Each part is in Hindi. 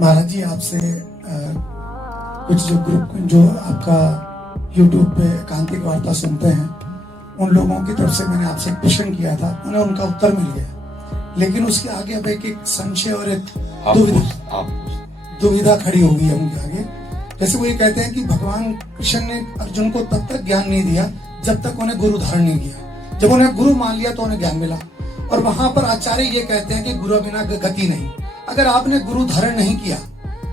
महाराज जी आपसे कुछ जो ग्रुप जो आपका YouTube पे एकांतिक वार्ता सुनते हैं उन लोगों की तरफ से मैंने आपसे क्वेश्चन किया था, उन्हें उनका उत्तर मिल गया, लेकिन उसके आगे अब एक संशय और एक दुविधा खड़ी हो गई है उनके आगे। जैसे वो ये कहते हैं कि भगवान कृष्ण ने अर्जुन को तब तक ज्ञान नहीं दिया जब तक उन्हें गुरु धारण नहीं किया, जब उन्हें गुरु मान लिया तो उन्हें ज्ञान मिला। और वहां पर आचार्य ये कहते हैं कि गुरु बिना गति नहीं। अगर आपने गुरु धारण नहीं किया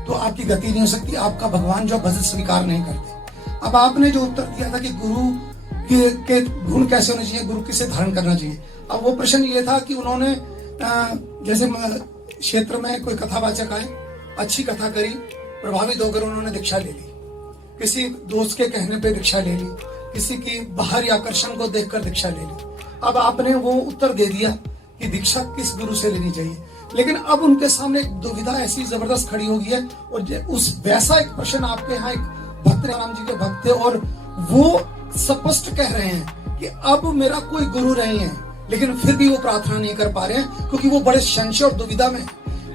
तो आपकी गति नहीं हो सकती, आपका भगवान जो भजन स्वीकार नहीं करते। अब आपने जो उत्तर दिया था कि गुरु के गुण कैसे होने चाहिए, गुरु किसे धारण करना चाहिए, अब वो प्रश्न ये था कि उन्होंने जैसे क्षेत्र में कोई कथावाचक आए, अच्छी कथा करी, प्रभावित होकर उन्होंने दीक्षा ले ली, किसी दोस्त के कहने पे दीक्षा ले ली, किसी की बाहरी आकर्षण को देखकर दीक्षा ले ली। अब आपने वो उत्तर दे दिया कि दीक्षा किस गुरु से लेनी चाहिए, लेकिन अब उनके सामने एक दुविधा ऐसी जबरदस्त खड़ी हो गई है। और उस वैसा एक प्रश्न आपके यहाँ एक भक्त राम जी के भक्त थे और वो स्पष्ट कह रहे हैं कि अब मेरा कोई गुरु नहीं है, लेकिन फिर भी वो प्रार्थना नहीं कर पा रहे हैं क्योंकि वो बड़े संशय और दुविधा में।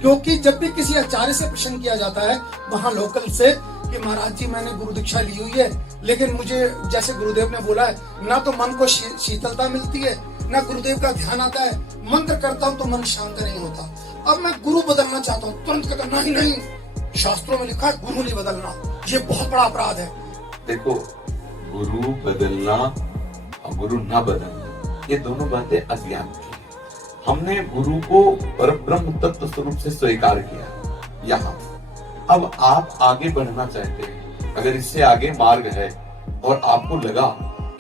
क्योंकि जब भी किसी आचार्य से प्रश्न किया जाता है वहां लोकल से कि महाराज जी मैंने गुरु दीक्षा ली हुई है, लेकिन मुझे जैसे गुरुदेव ने बोला है ना तो मन को शीतलता मिलती है, ना गुरुदेव का ध्यान आता है, मंत्र करता हूँ तो मन शांत नहीं होता, अब मैं गुरु बदलना चाहता हूँ। तुरंत कहता नहीं, शास्त्रों में लिखा है गुरु नहीं बदलना, ये बहुत बड़ा अपराध है। देखो, गुरु बदलना और गुरु न बदलना ये दोनों बातें अज्ञान की। हमने गुरु को परब्रह्म तत्व स्वरूप से स्वीकार किया। यहाँ अब आप आगे बढ़ना चाहते हैं, अगर इससे आगे मार्ग है और आपको लगा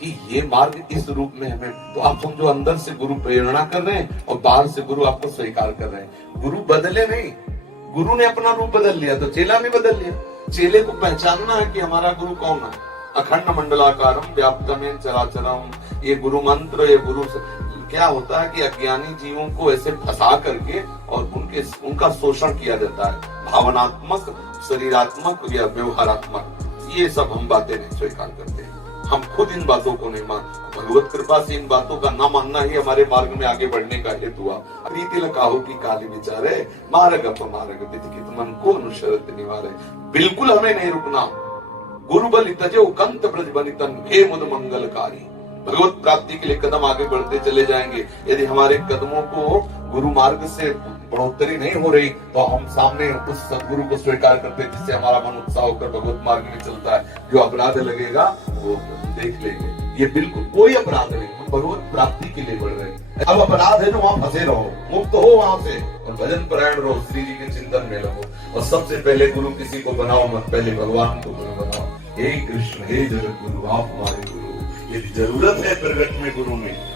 कि ये मार्ग इस रूप में हमें, तो आप समझो अंदर से गुरु प्रेरणा कर रहे हैं और बाहर से गुरु आपको स्वीकार कर रहे हैं। गुरु बदले नहीं, गुरु ने अपना रूप बदल लिया तो चेला ने बदल लिया। चेले को पहचानना है कि हमारा गुरु कौन है। अखंड मंडलाकारम व्याप्तमेन चराचरम, ये गुरु मंत्र, ये गुरु क्या होता है कि अज्ञानी जीवों को ऐसे फंसा करके और उनका शोषण किया जाता है, भावनात्मक, शरीरात्मक या व्यवहारात्मक। ये सब हम बातें नहीं स्वीकार करते हैं, हम खुद इन बातों को नहीं मान। भगवत कृपा से इन बातों का न मानना ही हमारे मार्ग में आगे बढ़ने का हेतु हुआ। रीति लकाहो की काली विचारे मार्ग अपमार्ग विदित मन को अनुशरत निवारे। बिल्कुल हमें नहीं रुकना। गुरु बल तजो कंत ब्रज बनितन हे मुद मंगलकारी। भगवत प्राप्ति के लिए कदम आगे बढ़ते चले जाएंगे। यदि हमारे कदमों को गुरु मार्ग से बढ़ोतरी नहीं हो रही तो हम सामने उस सदगुरु को स्वीकार करते जिससे हमारा मन उत्साह होकर भगवत मार्ग में चलता है। जो अपराध लगेगा वो देख लेंगे। ये बिल्कुल कोई अपराध नहीं, हम भगवत प्राप्ति के लिए बढ़ रहे हैं। अब अपराध है जो वहां फंसे रहो, मुक्त हो वहां से और भजन परायण रहो, श्री जी के चिंतन में लगो। और सबसे पहले गुरु किसी को बनाओ मत, पहले भगवान को गुरु बनाओ। हे कृष्ण हे जगत गुरु आप हमारे गुरु। यदि जरूरत है प्रगट में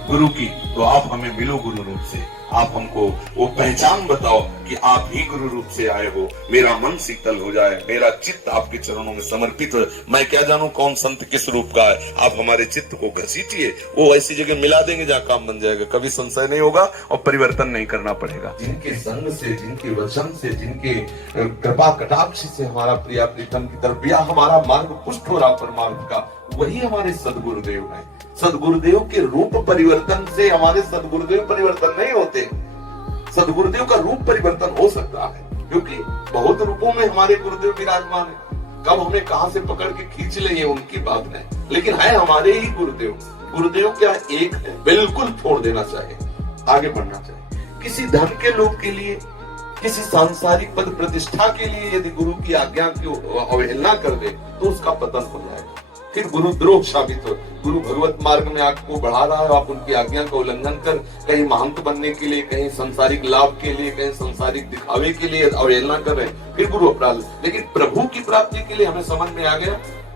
गुरु की तो आप हमें मिलो गुरु रूप से। आप हमको वो पहचान बताओ कि आप ही गुरु रूप से आए हो। मेरा मन शीतल हो जाए, मेरा चित्त आपके चरणों में समर्पित हो। मैं क्या जानूं कौन संत किस रूप का है। आप हमारे चित्त को घसीटिए, वो ऐसी जगह मिला देंगे जहाँ काम बन जाएगा, कभी संशय नहीं होगा और परिवर्तन नहीं करना पड़ेगा। जिनके संग से, जिनके वचन से, जिनके कृपा कटाक्ष से हमारा प्रिया प्रीतम की तरफ या हमारा मार्ग पुष्ट हो रहा परमार्थ का, वही हमारे सदगुरुदेव हैं। सदगुरुदेव के रूप परिवर्तन से हमारे सदगुरुदेव परिवर्तन नहीं होते। सदगुरुदेव का रूप परिवर्तन हो सकता है क्योंकि बहुत रूपों में हमारे गुरुदेव विराजमान है। कब हमें कहां से पकड़ के खींच ले ये उनकी बात नहीं, लेकिन है हमारे ही गुरुदेव। गुरुदेव क्या एक है, बिल्कुल छोड़ देना चाहिए, आगे बढ़ना चाहिए। किसी धन के लोभ के लिए, किसी सांसारिक पद प्रतिष्ठा के लिए यदि गुरु की आज्ञा की अवहेलना कर दे तो उसका पतन हो जाएगा, फिर गुरु द्रोह साबित हो। गुरु भगवत मार्ग में आपको बढ़ा रहा है, आप उनकी आज्ञा का उल्लंघन कर कहीं महंत बनने के लिए, कहीं सांसारिक लाभ के लिए, कहीं सांसारिक दिखावे के लिए अवहेलना कर रहे हैं, फिर गुरु अपराध। लेकिन प्रभु की प्राप्ति के लिए हमें समझ में आ गया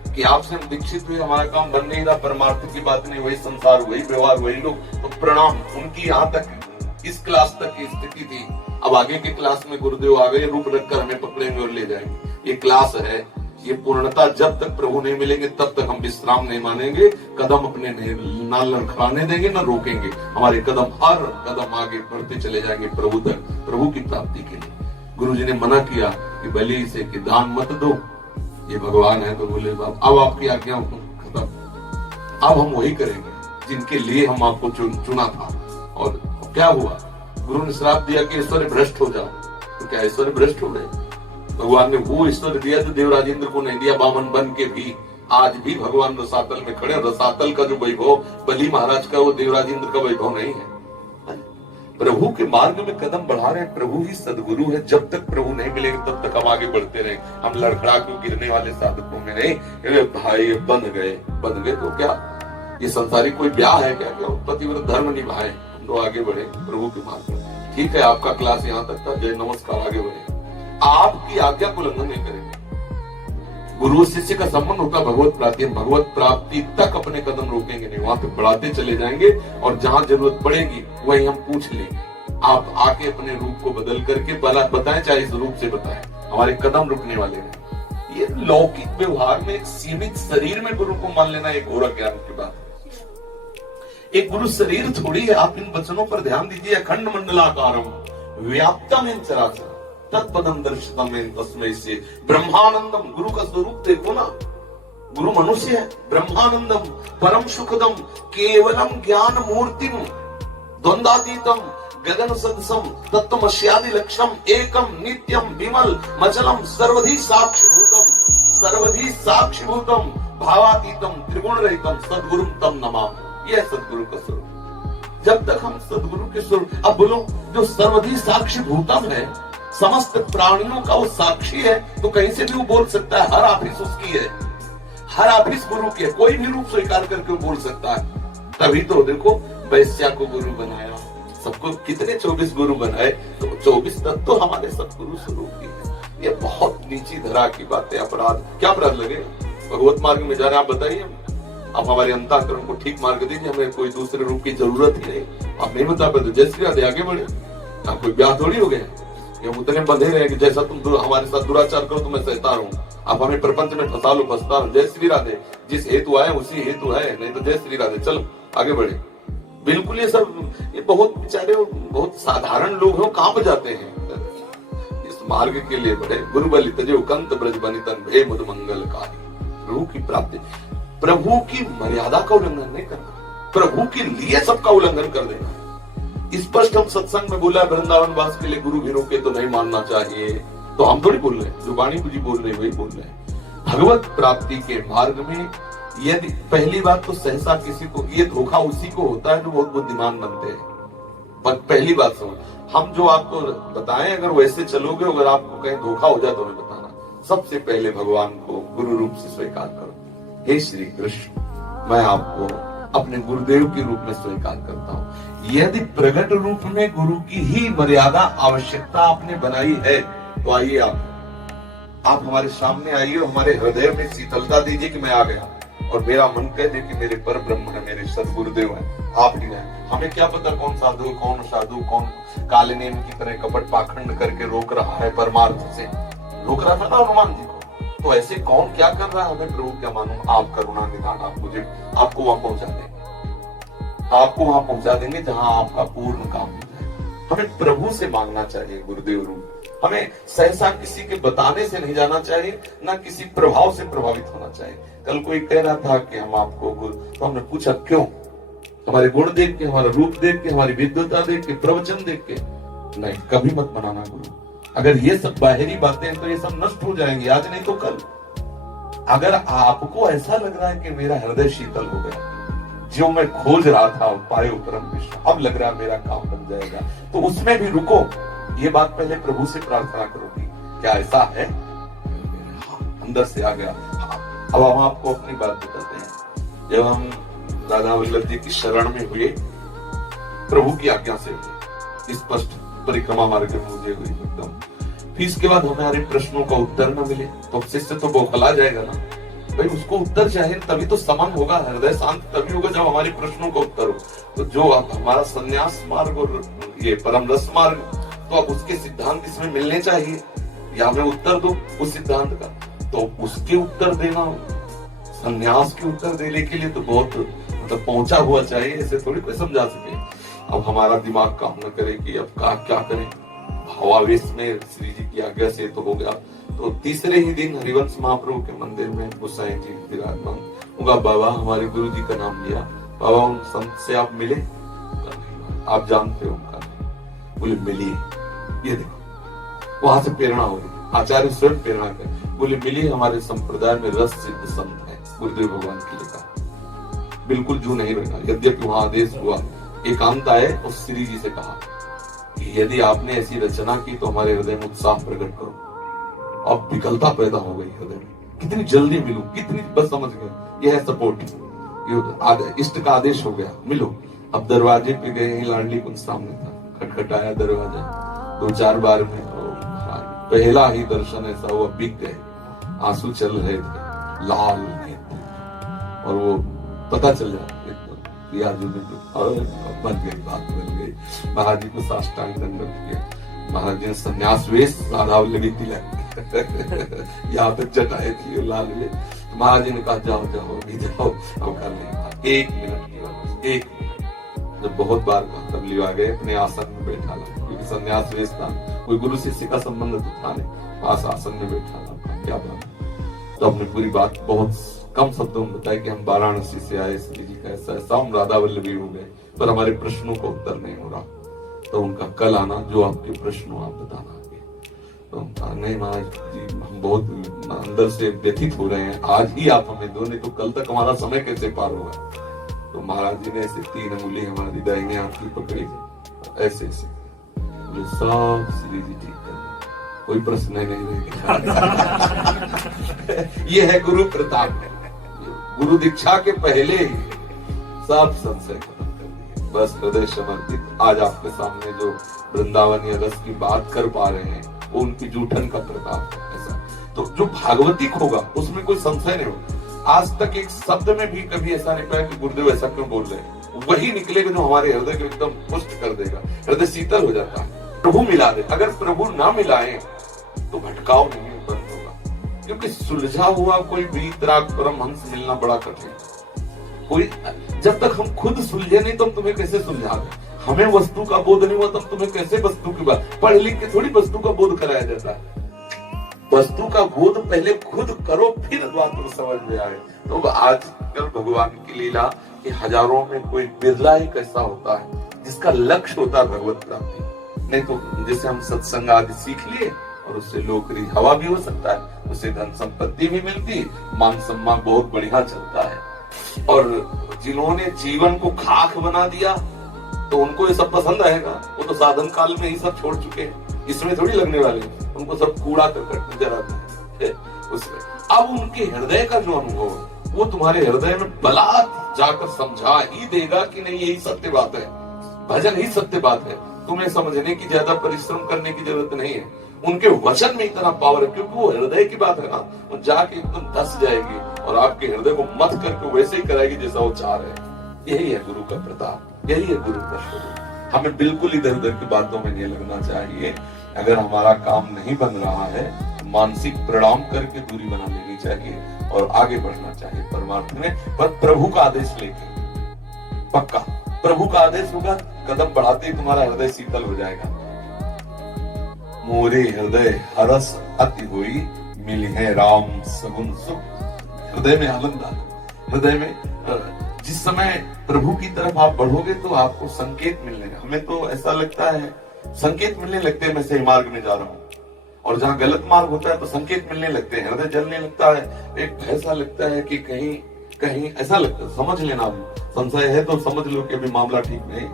कि आपसे हम दीक्षित हुए, हमारा काम बन नहीं रहा, परमार्थ की बात नहीं, वही संसार, वही व्यवहार, वही लोग, तो प्रणाम। उनकी यहाँ तक इस क्लास तक की स्थिति थी। अब आगे के क्लास में गुरुदेव आ गए, रूप रखकर हमें पकड़ेंगे और ले जाएंगे। ये क्लास है, ये पूर्णता जब तक प्रभु नहीं मिलेंगे तब तक हम विश्राम नहीं मानेंगे, कदम अपने ना लड़खड़ाने देंगे ना रोकेंगे। हमारे कदम हर कदम आगे बढ़ते चले जाएंगे प्रभु तक, प्रभु की प्राप्ति के लिए। गुरु जी ने मना किया कि बलि से कि दान मत दो, ये भगवान है, तो बोले बाप अब आपकी आज्ञा खत्म, अब हम वही करेंगे जिनके लिए हम आपको चुना था। और क्या हुआ, गुरु ने श्राप दिया कि ऐश्वर्य भ्रष्ट हो जाओ, तो क्या ऐश्वर्य भ्रष्ट हो गए? भगवान ने वो ईश्वर दिया जो देवराजेंद्र को नहीं दिया। बामन बन के भी आज भी भगवान रसातल में खड़े। रसातल का जो वैभव बली महाराज का, वो देवराजेंद्र का वैभव नहीं है। प्रभु के मार्ग में कदम बढ़ा रहे हैं, प्रभु ही सदगुरु है। जब तक प्रभु नहीं मिलेंगे तब तक हम आगे बढ़ते रहे। हम लड़खड़ा क्यों गिरने वाले साधकों में नहीं। भाई बन गए तो क्या ये संसारिक कोई ब्याह है क्या? पतिव्रत धर्म निभाए, हम लोग आगे बढ़े प्रभु के मार्ग में। ठीक है, आपका क्लास यहाँ तक था, जय नमस्कार, आगे बढ़े। आपकी आज्ञा को उल्लंघन नहीं करेंगे। गुरु शिष्य का संबंध होता भगवत प्राप्ति। भगवत प्राप्ति तक अपने कदम रोकेंगे नहीं, वहां पे बढ़ाते चले जाएंगे और जहां जरूरत पड़ेगी वही हम पूछ लेंगे। आप आके अपने रूप को बदल करके बताएं, चाहे इस रूप से बताएं, हमारे कदम रुकने वाले हैं। ये लौकिक व्यवहार में एक सीमित शरीर में गुरु को मान लेना एक घोर ज्ञान की बात है। एक गुरु शरीर थोड़ी है। आप इन वचनों पर ध्यान दीजिए। अखंड मंडलाकारम व्याप्तम इन चराचर तत्पदम दर्शितम तस्मै से ब्रह्मानंदम। गुरु का स्वरूप देखो ना, गुरु मनुष्य है। ब्रह्मानंदम परम सुखदम केवलम ज्ञान मूर्तिम द्वंद्वातीतम गगन सदसम तत्वमस्यादि लक्ष्यम एकम नित्यम विमल मचलम सर्वधि साक्षिभूतम भावातीतम त्रिगुण रहितम सद्गुरुम तम नमामि। यह सद्गुरु का स्वरूप। जब तक हम सद्गुरु के स्वरूप, अब बोलो, जो सर्वधि साक्षिभूतम है, समस्त प्राणियों का वो साक्षी है, तो कहीं से भी वो बोल सकता है। हर ऑफिस उसकी है, हर ऑफिस गुरु की है। कोई भी रूप स्वीकार करके वो बोल सकता है। तभी तो देखो वैश्या को गुरु बनाया, सबको कितने 24 गुरु बनाए, तो 24 तक तो हमारे सतगुरु स्वरूप ही है। ये बहुत नीची धरा की बातें। अपराध क्या अपराध लगे? भगवत मार्ग में जा रहे आप बताइए, आप हमारे अंतःकरण को ठीक मार्ग दीजिए। हमें कोई दूसरे रूप की जरूरत ही नहीं। आप नहीं बता पाते, जय श्री राधे, आगे बढ़े। आप कोई ब्याह थोड़ी हो गया, उतने बंधे रहे कि जैसा तुम हमारे साथ दुराचार करो तो मैं सहता रहूं। आप हमें प्रपंच में फंसा लो, फंसता रहो। जय श्री राधे, जिस हेतु आए उसी हेतु है, नहीं तो जय श्री राधे, चलो आगे बढ़े। बिल्कुल ये सब, ये बहुत बेचारे बहुत साधारण लोग हैं, कहां पे जाते हैं? इस मार्ग के लिए बढ़े। गुरु बलि तजे कंत ब्रज बनि तन भे मुद मंगलकारी। प्रभु की प्राप्ति, प्रभु की मर्यादा का उल्लंघन नहीं करना, प्रभु के लिए सबका उल्लंघन कर देना। स्पष्ट हम सत्संग में बोला, वृंदावन वास के लिए गुरु भी रोके तो नहीं मानना चाहिए। तो हम थोड़ी बोल रहे हैं, जो वाणी जी बोल रहे हैं वही बोल रहे हैं। भगवत प्राप्ति के मार्ग में यदि पहली बात तो सहसा किसी को, ये धोखा उसी को होता है जो बहुत बुद्धिमान बनते हैं। पर पहली बात सुन, हम जो आपको बताएं, अगर वैसे चलोगे, अगर आपको कहीं धोखा हो जाए तो हमें बताना। सबसे पहले भगवान को गुरु रूप से स्वीकार करो। हे श्री कृष्ण, मैं आपको अपने गुरुदेव के रूप में स्वीकार करता हूँ। यदि प्रगट रूप में गुरु की ही मर्यादा आवश्यकता आपने बनाई है, तो आइए आप हमारे सामने आइए और हमारे हृदय में शीतलता दीजिए कि मैं आ गया, और मेरा मन कह दे कि मेरे पर ब्रह्म है, मेरे सदगुरुदेव है, आप ही हैं। हमें क्या पता कौन साधु कौन काले नेम की तरह कपट पाखंड करके रोक रहा है, परमार्थ से रोक रहा था ना हनुमान जी को। तो ऐसे कौन क्या कर रहा है, हमें प्रभु क्या मालूम। आप करुणा निदान, आप मुझे आपको वहां पहुंचा देंगे, आपको वहां पहुंचा देंगे जहां आपका पूर्ण काम हो जाए। हमें प्रभु से मांगना चाहिए गुरुदेव रूप। हमें सहसा किसी के बताने से नहीं जाना चाहिए, ना किसी प्रभाव से प्रभावित होना चाहिए। कल कोई कह रहा था कि हम आपको गुरु, तो हमने पूछा क्यों? हमारे गुण देख के, हमारा रूप देख के, हमारी विद्वता देख के, प्रवचन देख के? नहीं, कभी मत बनाना गुरु। अगर ये सब बाहरी बातें हैं तो ये सब नष्ट हो जाएंगी, आज नहीं तो कल। अगर आपको ऐसा लग रहा है कि मेरा हृदय शीतल हो गया, जो मैं खोज रहा था पायो परम विश्व, अब लग रहा है मेरा काम बन जाएगा, तो उसमें भी रुको। ये बात पहले प्रभु से प्रार्थना करोगी, क्या ऐसा है? अंदर से आ गया। अब हम आपको अपनी बात बताते हैं। जब हम राधा वल्लभ जी की शरण में हुए, प्रभु की आज्ञा से हुए, स्पष्ट परिक्रमा मार्ग में मुझे हुई एकदम। फिर इसके बाद हमारे प्रश्नों का उत्तर न मिले तो शिष्य तो बौखला जाएगा ना भाई, उसको उत्तर चाहिए, तभी तो समन होगा, हृदय शांत तभी होगा जब हमारे प्रश्नों का उत्तर हो। तो जो हमारा संन्यास मार्ग और ये परम रस मार्ग, तो अब उसके सिद्धांत इसमें मिलने चाहिए, या हमें उत्तर दो उस सिद्धांत का, तो उसके उत्तर देना, संन्यास के उत्तर देने के लिए तो बहुत मतलब पहुंचा हुआ चाहिए, ऐसे थोड़ी कोई समझा सके। अब हमारा दिमाग काम न करे कि अब क्या करें, भावावेश में श्री जी की आज्ञा से तो हो गया। तो तीसरे ही दिन हरिवंश महाप्रभु के मंदिर में गोसाई जी विराजमान, उनका बाबा हमारे गुरु जी का नाम लिया, बाबा उन संत से आप मिले? आप जानते हो उनका? बोले मिलिए। ये देखो वहां से प्रेरणा हो गई, आचार्य स्वयं प्रेरणा कर बोले, मिली हमारे संप्रदाय में रस सिद्ध संत है, गुरुदेव भगवान की लिखा, बिल्कुल जू नहीं रहना। यद्यपि वहां आदेश हुआ, एकांत आए और श्री जी से कहा कि यदि आपने ऐसी रचना की तो हमारे हृदय में उत्साह प्रकट करो। अब विकलता पैदा हो गई हृदय में, कितनी जल्दी मिलूं, कितनी, बस समझ गए, यह है सपोर्ट, इष्ट का आदेश हो गया, मिलो। अब दरवाजे पे गए, लाडली कुंज सामने था, खटखटाया दरवाजा, 2-4 बार में पहला ही दर्शन ऐसा हुआ, बिक गए, आंसू चल रहे थे, लाल नेत्र, और वो पता चल जाता बन गई, बात बन गई। महाराज जी को साष्टांग दंडवत किया, महाराज जी ने संन्यास वेश, राधा वल्लभी तिलक यहाँ पे जटाए थी लाल में, महाराज जी ने कहा जाओ जाओ अभी जाओ, अब कर नहीं, 1 मिनट की बात, 1 मिनट। जब बहुत बार कहा तब लिवा गए, अपने आसन में बैठा ला, क्योंकि संन्यास वेश था, कोई गुरु शिष्य का संबंध तो था नहीं, पास आसन में बैठा ला, क्या बात। तो हमने पूरी बात बहुत कम शब्दों में बताया कि हम वाराणसी से आए, श्री जी का ऐसा ऐसा, हम राधा वल्लभी हो गए, पर हमारे प्रश्नों का उत्तर नहीं हो रहा, तो उनका कल आना, जो आपके प्रश्न हो आप बताना आगे। तो हम कहा नहीं महाराज जी, हम बहुत अंदर से व्यथित हो रहे हैं, आज ही आप हमें दो, नहीं तो कल तक हमारा समय कैसे पार होगा। तो महाराज जी ने ऐसे 3 अंगुली हमारी दाहिने हाथ की पकड़ी, ऐसे ऐसे बोले, सब श्री जी ठीक कर, कोई प्रश्न नहीं रहेगा। ये है गुरु प्रताप, गुरु दीक्षा के पहले ही सब संशय खत्म कर दिए, बस हृदय समर्पित। आज आपके सामने जो वृंदावन या रस की बात कर पा रहे हैं, वो उनकी जूठन का प्रताप है। ऐसा तो जो भागवतिक होगा उसमें कोई संशय नहीं होगा। आज तक एक शब्द में भी कभी ऐसा नहीं पाया कि गुरुदेव ऐसा क्यों बोल रहे हैं, वही निकलेगा जो हमारे हृदय को एकदम पुष्ट कर देगा, हृदय शीतल हो जाता है। प्रभु मिला दे, अगर प्रभु ना मिलाए तो भटकाव नहीं बंद होगा, क्योंकि सुलझा हुआ कोई वीतराग परमहंस मिलना बड़ा कठिन। कोई जब तक हम खुद सुलझे नहीं तो हम तुम्हें कैसे सुलझा दें, हमें वस्तु का बोध नहीं हुआ तब तुम्हें कैसे वस्तु की बात, पढ़ लिख के थोड़ी वस्तु का बोध कराया जाता है। वस्तु का बोध पहले खुद करो, फिर बात समझ में आए। तो आजकल भगवान की लीला कि हजारों में कोई बिरला ही कैसा होता है जिसका लक्ष्य होता है भगवत प्राप्ति। नहीं तो जैसे हम सत्संग आदि सीख लिए और उससे लोक हवा भी हो सकता है, उससे धन संपत्ति भी मिलती, मान सम्मान बहुत बढ़िया चलता है। और जिन्होंने जीवन को खाक बना दिया तो उनको ये सब पसंद आएगा, वो तो साधन काल में ही सब छोड़ चुके हैं, इसमें थोड़ी लगने वाले, उनको सब कूड़ा करकट नजर आता है उसमें। अब उनके हृदय का जो अनुभव है वो तुम्हारे हृदय में बलात् जाकर समझा ही देगा कि नहीं यही सत्य बात है, भजन ही सत्य बात है। तुम्हें समझने की ज्यादा परिश्रम करने की जरूरत नहीं है, उनके वचन में इतना पावर है, क्योंकि वो हृदय की बात है ना, वो जाके एकदम धस जाएगी और आपके हृदय को मत करके वैसे ही कराएगी जैसा वो चाह रहे हैं। यही है गुरु का प्रताप, यही है गुरु का स्वरूप। हमें बिल्कुल इधर उधर की बातों में नहीं लगना चाहिए। अगर हमारा काम नहीं बन रहा है, मानसिक प्रणाम करके दूरी बना लेनी चाहिए और आगे बढ़ना चाहिए परमार्थ में। पर प्रभु का आदेश लेके, पक्का प्रभु का आदेश होगा, कदम बढ़ाते ही तुम्हारा हृदय शीतल हो जाएगा। मोरे हृदय हरस अति हुई, मिली है राम सगुन सुख। हृदय में आनंद आता, हृदय में जिस समय प्रभु की तरफ आप बढ़ोगे तो आपको संकेत मिलने, हमें तो ऐसा लगता है संकेत मिलने लगते हैं मैं सही मार्ग में जा रहा हूँ, और जहाँ गलत मार्ग होता है तो संकेत मिलने लगते हैं, हृदय जलने लगता है, एक ऐसा लगता है कि कहीं कहीं ऐसा लगता है, समझ लेना संशय है तो समझ लो कि अभी मामला ठीक नहीं।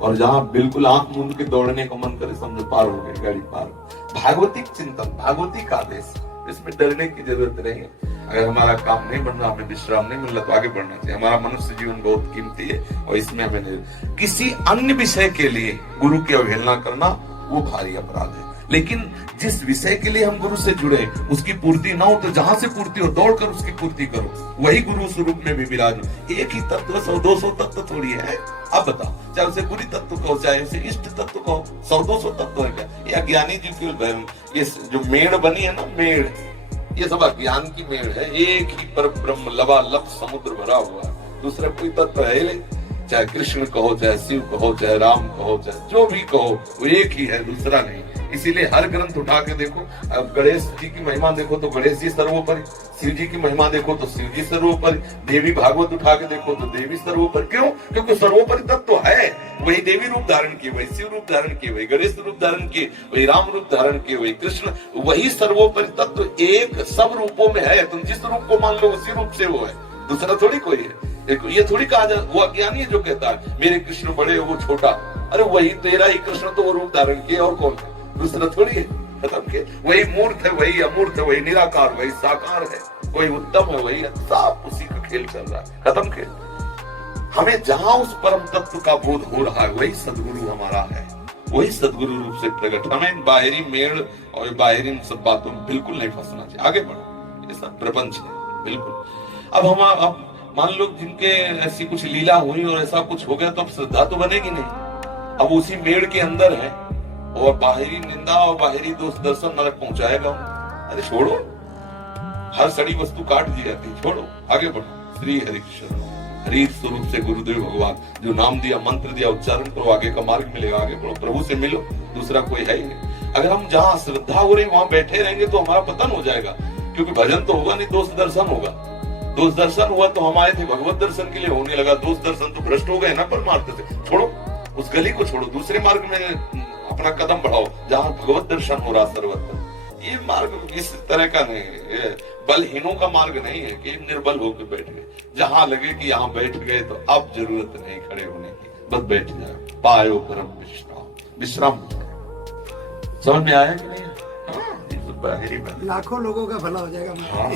और जहाँ बिल्कुल आंख मूंद के दौड़ने का मन करे समझो पार हो गई गाड़ी पार। भागवतिक चिंतन, भागवतिक आदेश, इसमें डरने की जरूरत नहीं है। अगर हमारा काम नहीं बन रहा, हमें विश्राम नहीं मिल रहा तो आगे बढ़ना चाहिए। हमारा मनुष्य जीवन बहुत कीमती है और इसमें हमें नहीं, किसी अन्य विषय के लिए गुरु की अवहेलना करना वो भारी अपराध है। लेकिन जिस विषय के लिए हम गुरु से जुड़े उसकी पूर्ति ना हो तो जहां से पूर्ति हो दौड़कर उसकी पूर्ति करो, वही गुरु स्वरूप में भी विराज। एक ही तत्व 100-200 तत्व थोड़ी है। अब बताओ, चाहे उसे बुरी तत्व कहो चाहे उसे इष्ट तत्व कहो, 100-200 तत्व है क्या? ये अज्ञानी जी की ये जो मेड़ बनी है ना, मेड़, ये सब अज्ञान की मेड़ है। एक ही पर ब्रह्म लबालब समुद्र भरा हुआ, दूसरा कोई तत्व है नहीं। चाहे कृष्ण कहो, चाहे शिव कहो, चाहे राम कहो, चाहे जो भी कहो, वो एक ही है, दूसरा नहीं। इसीलिए हर ग्रंथ उठा के देखो, अब गणेश जी की महिमा देखो तो गणेश जी सर्वोपरि, शिव जी की महिमा देखो तो शिव जी सर्वोपरि, देवी भागवत उठा के देखो तो देवी सर्वोपरि। क्यों? क्योंकि सर्वोपरि तत्व तो है, वही देवी रूप धारण किए, वही शिव रूप धारण किए, वही गणेश रूप धारण किए, वही राम रूप धारण किए, वही कृष्ण, वही सर्वोपरि तत्व एक सब रूपों में है। तुम जिस रूप को मान लो उसी रूप से वो है, दूसरा थोड़ी कोई है। देखो ये थोड़ी कहा जाए, वो अज्ञानी है जो कहता है मेरे कृष्ण बड़े वो छोटा, अरे वही तेरा ही कृष्ण तो वो रूप धारण किए, और कौन है, दूसरा थोड़ी है। खत्म के वही मूर्त है, वही अमूर्त है, वही निराकार, वही साकार है, वही उत्तम है, वही सब उसी का खेल चल रहा है। खत्म खेल। हमें जहां उस परम तत्व का बोध हो रहा है वही सदगुरु हमारा है, वही सदगुरु रूप से प्रकट। हमें बाहरी मेड़ और बाहरी इन सब बातों में बिल्कुल नहीं फंसना चाहिए, आगे बढ़ो, ये सब प्रपंच है बिल्कुल। अब मान लो जिनके ऐसी कुछ लीला हुई और ऐसा कुछ हो गया तो अब श्रद्धा तो बनेगी नहीं। अब उसी मेड़ के अंदर है और बाहरी निंदा और बाहरी दोष दर्शन नरक पहुंचाएगा। अरे छोड़ो, हर सड़ी वस्तु काट दी जाती है, छोड़ो, आगे बढ़ो। श्री हरि कृष्ण हरि स्वरूप से गुरुदेव भगवान जो नाम दिया, मंत्र दिया, उच्चारण करो, आगे का मार्ग मिलेगा। आगे बढ़ो, प्रभु से मिलो, दूसरा कोई है ही नहीं। अगर हम जहाँ श्रद्धा हो रही वहां बैठे रहेंगे तो हमारा पतन हो जाएगा, क्योंकि भजन तो होगा नहीं, दोष दर्शन होगा। दोष दर्शन हुआ तो हम आए थे भगवत दर्शन के लिए, होने लगा दोष दर्शन तो भ्रष्ट हो गए ना परमार्थ से। छोड़ो, उस गली को छोड़ो, दूसरे मार्ग में अपना कदम बढ़ाओ जहाँ भगवत दर्शन हो रहा सर्वत्र। ये मार्ग इस तरह का नहीं है, बलहीनों का मार्ग नहीं है कि निर्बल होकर बैठ गए। जहां लगे कि यहाँ बैठ गए तो अब जरूरत नहीं खड़े होने की, बस बैठ जाए। पायो परम विश्राम, विश्राम। समझ में आया कि नहीं? हाँ, लाखों लोगों का भला हो जाएगा। हाँ।